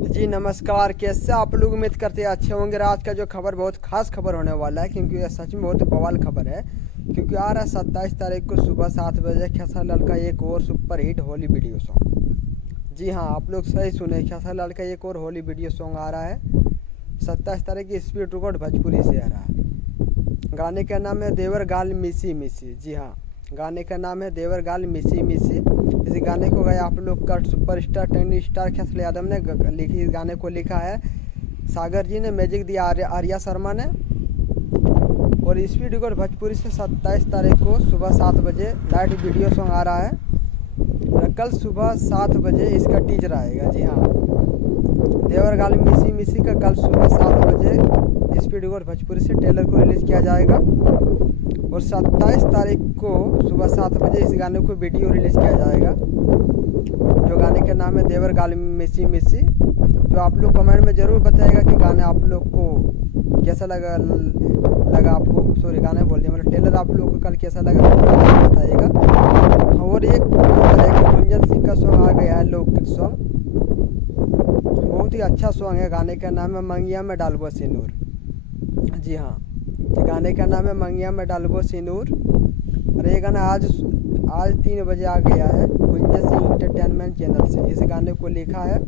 जी नमस्कार, कैसे आप लोग? उम्मीद करते हैं अच्छे होंगे। आज का जो खबर बहुत खास खबर होने वाला है, क्योंकि यह सच में बहुत बवाल खबर है। क्योंकि आ रहा है 27 तारीख को सुबह 7 बजे खेसारी लाल का एक और super hit Holi video song. जी हाँ, आप लोग सही सुने, खेसारी लाल का एक और होली वीडियो सॉन्ग आ रहा है 27 तारीख की स्पीड रिकॉर्ड भोजपुरी से आ रहा है। गाने का नाम है देवर गाल मिसी मिसी। जी हाँ, गाने का नाम है देवर गाल मिसी मिसी। इस गाने को गया आप लोग का सुपरस्टार टेनी स्टार खेसारी यादव ने लिखी। इस गाने को लिखा है सागर जी ने, म्यूजिक दिया आर्या शर्मा ने। और स्पीड रिकॉर्ड भोजपुरी से 27 तारीख को सुबह 7 बजे लाइव वीडियो सॉन्ग आ रहा है। और कल सुबह 7 बजे इसका टीजर आएगा। जी हाँ, देवर गाल मिसी मिसी का कल सुबह 7 बजे स्पीड रिकॉर्ड भोजपुरी से ट्रेलर को रिलीज़ किया जाएगा। और 27 तारीख को सुबह 7 बजे इस गाने को वीडियो रिलीज़ किया जाएगा, जो गाने का नाम है देवर गाल मिसी मिसी। तो आप लोग कमेंट में ज़रूर बताइएगा कि गाना आप लोग को कैसा लगा आपको। सॉरी, गाना बोल दिया, मतलब ट्रेलर आप लोग को कल कैसा लगा बताइएगा। और एक खबर है कि गुंजन सिंह का सॉन्ग आ गया है, लोकगीत सॉन्ग। बहुत ही अच्छा सॉन्ग है। गाने का नाम है मंगिया में डालबो सिंदूर। जी हाँ, तो गाने का नाम है मंगिया में डालबो सिंदूर। और ये गाना आज 3 बजे आ गया है गुंजन सिंह इंटरटेनमेंट चैनल से। इस गाने को लिखा है,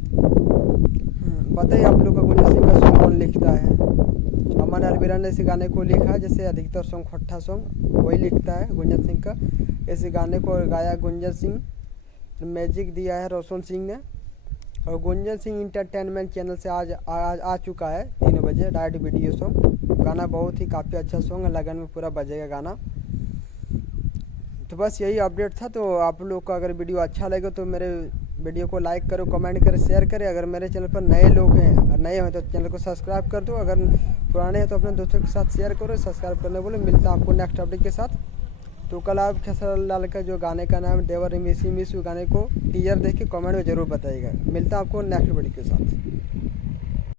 बताइए आप लोग का गुंजन सिंह का सॉन्ग कौन लिखता है? अमन अलविरा ने इस गाने को लिखा है। जैसे अधिकतर सॉन्ग खट्टा सॉन्ग वही लिखता है गुंजन सिंह का। इस गाने को गाया गुंजन सिंह, म्यूजिक दिया है रोशन सिंह ने। और गुंजन सिंह इंटरटेनमेंट चैनल से आज आ चुका है 3 बजे डायरेक्ट वीडियो सॉन्ग। गाना बहुत ही काफ़ी अच्छा सॉन्ग है, लगन में पूरा बजेगा गाना। तो बस यही अपडेट था। तो आप लोग का अगर वीडियो अच्छा लगे तो मेरे वीडियो को लाइक करो, कमेंट करें, शेयर करें। अगर मेरे चैनल पर नए लोग हैं और नए हैं तो चैनल को सब्सक्राइब कर दो। अगर पुराने हैं तो अपने दोस्तों के साथ शेयर करो, सब्सक्राइब करने बोलो। मिलता है आपको नेक्स्ट अपडेट के साथ। तो कल आप खेसारी लाल का जो गाने का नाम है देवर मिसी मिसी, गाने को टीजर देख के कमेंट में ज़रूर बताइएगा। मिलता है आपको नेक्स्ट वीडियो के साथ।